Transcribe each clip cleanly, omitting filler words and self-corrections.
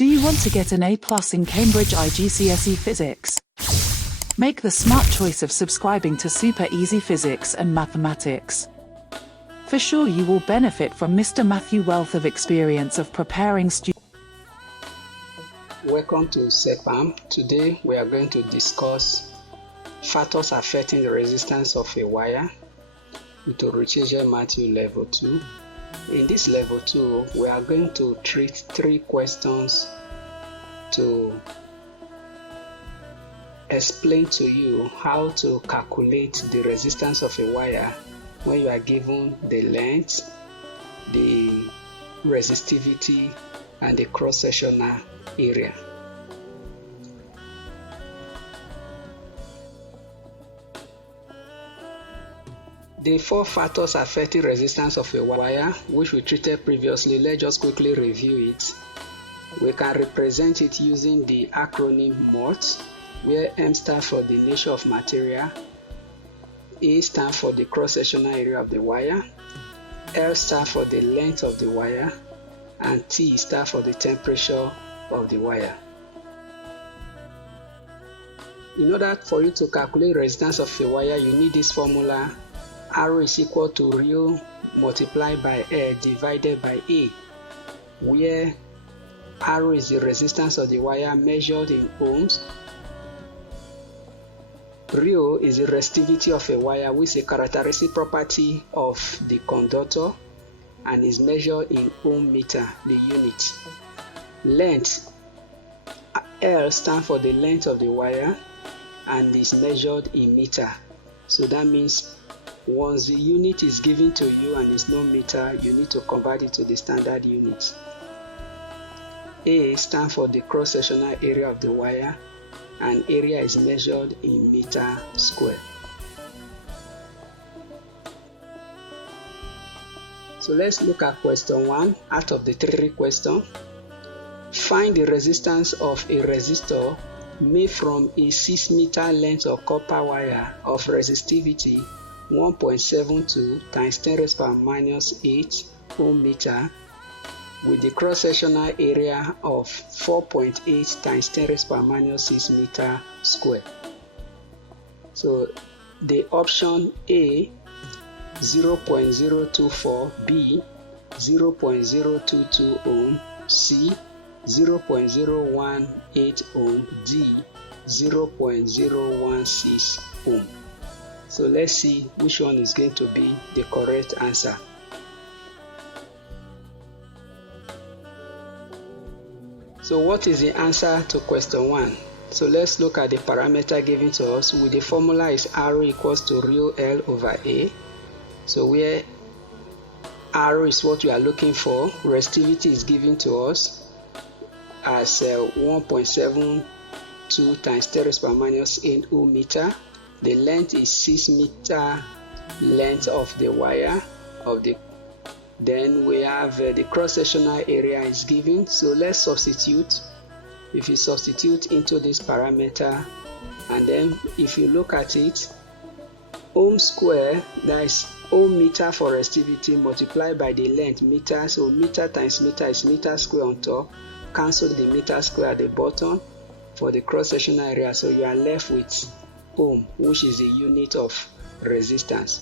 Do you want to get an A+ in Cambridge IGCSE Physics? Make the smart choice of subscribing to Super Easy Physics and Mathematics. For sure you will benefit from Mr. Matthew wealth of experience of preparing students. Welcome to SEPAM. Today we are going to discuss factors affecting the resistance of a wire with Untitled Matthew level 2. In this level 2, we are going to treat 3 questions to explain to you how to calculate the resistance of a wire when you are given the length, the resistivity, and the cross-sectional area. The 4 factors affecting resistance of a wire, which we treated previously, let's just quickly review it. We can represent it using the acronym MOT, where M stands for the nature of material, A stands for the cross-sectional area of the wire, L stands for the length of the wire, and T stands for the temperature of the wire. In order for you to calculate resistance of a wire, you need this formula: R is equal to rho multiplied by L divided by A, where R is the resistance of the wire measured in ohms. Rho is the resistivity of a wire, which is a characteristic property of the conductor and is measured in ohm meter, the unit. Length, L stands for the length of the wire and is measured in meter. So that means once the unit is given to you and is no meter, you need to convert it to the standard unit. A stands for the cross-sectional area of the wire, and area is measured in meter square. So let's look at question 1 out of the 3 questions. Find the resistance of a resistor made from a 6 meter length of copper wire of resistivity 1.72 times 10 raised to the power minus 8 ohm meter with the cross-sectional area of 4.8 times 10 raised to the power minus 6 meter square. So the option A 0.024, B 0.022 ohm, C 0.018 ohm, D 0.016 ohm. So let's see which one is going to be the correct answer. So what is the answer to question 1? So let's look at the parameter given to us. With the formula is R equals to rho L over A. So where R is what we are looking for, resistivity is given to us as 1.72 times 10 raised to the power minus 8 ohm meter. The length is 6 meter length of the wire then we have the cross-sectional area is given. So let's substitute. If you substitute into this parameter, and then if you look at it, ohm square, that is ohm meter for resistivity multiplied by the length meter. So meter times meter is meter square on top. Cancel the meter square at the bottom for the cross-sectional area. So you are left with ohm, which is the unit of resistance.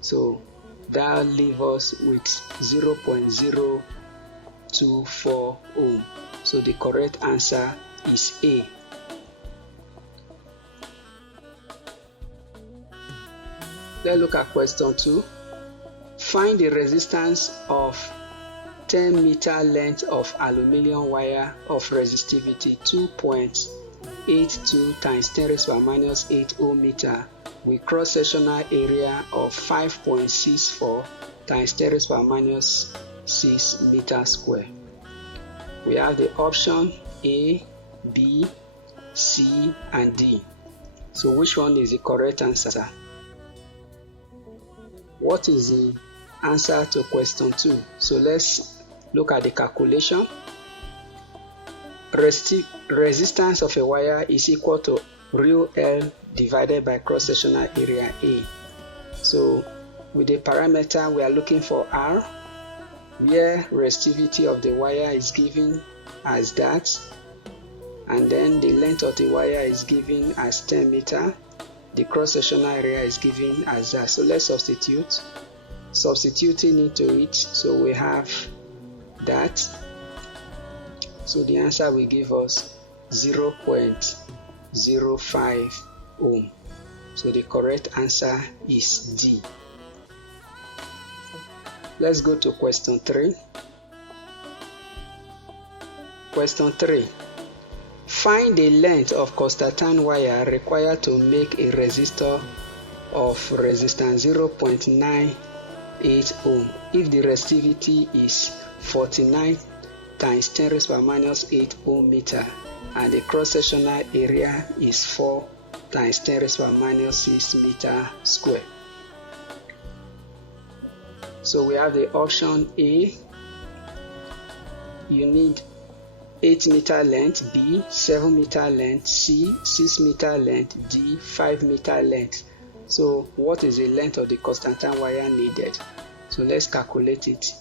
So that leaves us with 0.024 ohm. So the correct answer is A. Let's look at question 2. Find the resistance of 10 meter length of aluminium wire of resistivity 2.82 times 10 raised to the power minus 8 ohm meter with cross-sectional area of 5.64 times 10 raised to the power minus 6 meter square. We have the option A, B, C, and D. So which one is the correct answer? What is the answer to question 2? So let's look at the calculation. Resistance of a wire is equal to rho L divided by cross-sectional area A. So with the parameter we are looking for R, where resistivity of the wire is given as that, and then the length of the wire is given as 10 meter. The cross-sectional area is given as that. So let's substituting into it. So we have that. So the answer will give us 0.05 ohm. So the correct answer is D. Let's go to question 3. Question 3. Find the length of constantan wire required to make a resistor of resistance 0.98 ohm if the resistivity is 49 times 10 raised by minus 8 ohm meter and the cross-sectional area is 4 times 10 raised by minus 6 meter square. So we have the option A, you need 8 meter length, B 7 meter length, C 6 meter length, D 5 meter length. So what is the length of the constantan wire needed? So let's calculate it.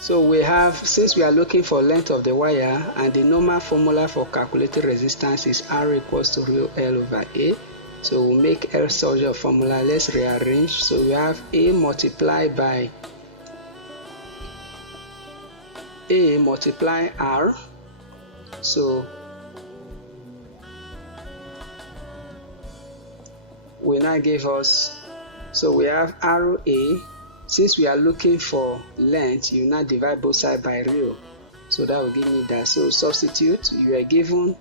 So we have, since we are looking for length of the wire, and the normal formula for calculating resistance is R equals to rho L over A. So we'll make L such a formula. Let's rearrange. So we have A multiplied by A multiply R. So will now give us, so we have RA. Since we are looking for length, you now divide both sides by rho. So that will give me that. So substitute, you are given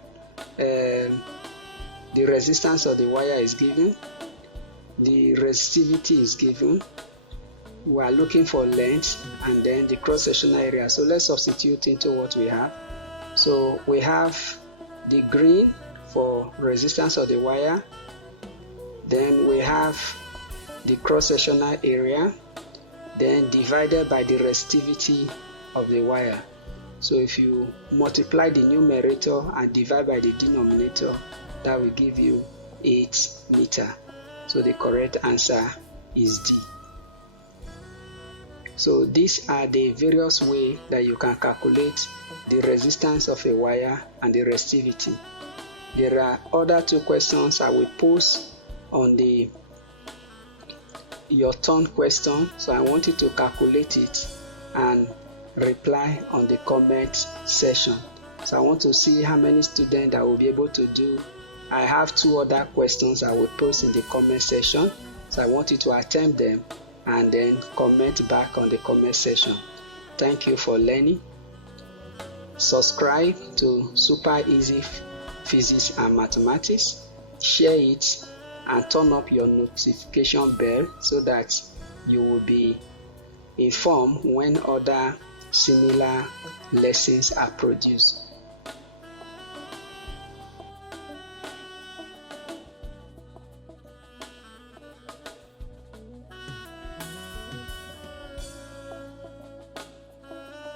the resistance of the wire is given, the resistivity is given, we are looking for length, and then the cross-sectional area. So let's substitute into what we have. So we have the green for resistance of the wire, then we have the cross-sectional area, then divided by the resistivity of the wire. So if you multiply the numerator and divide by the denominator, that will give you 8 meter. So the correct answer is D. So these are the various ways that you can calculate the resistance of a wire and the resistivity. There are other 2 questions I will post on the your turn question, so I want you to calculate it and reply on the comment section. So I want to see how many students that will be able to do. I have 2 other questions I will post in the comment section, so I want you to attempt them and then comment back on the comment section. Thank you for learning. Subscribe to Super Easy Physics and Mathematics, share it, and turn up your notification bell so that you will be informed when other similar lessons are produced.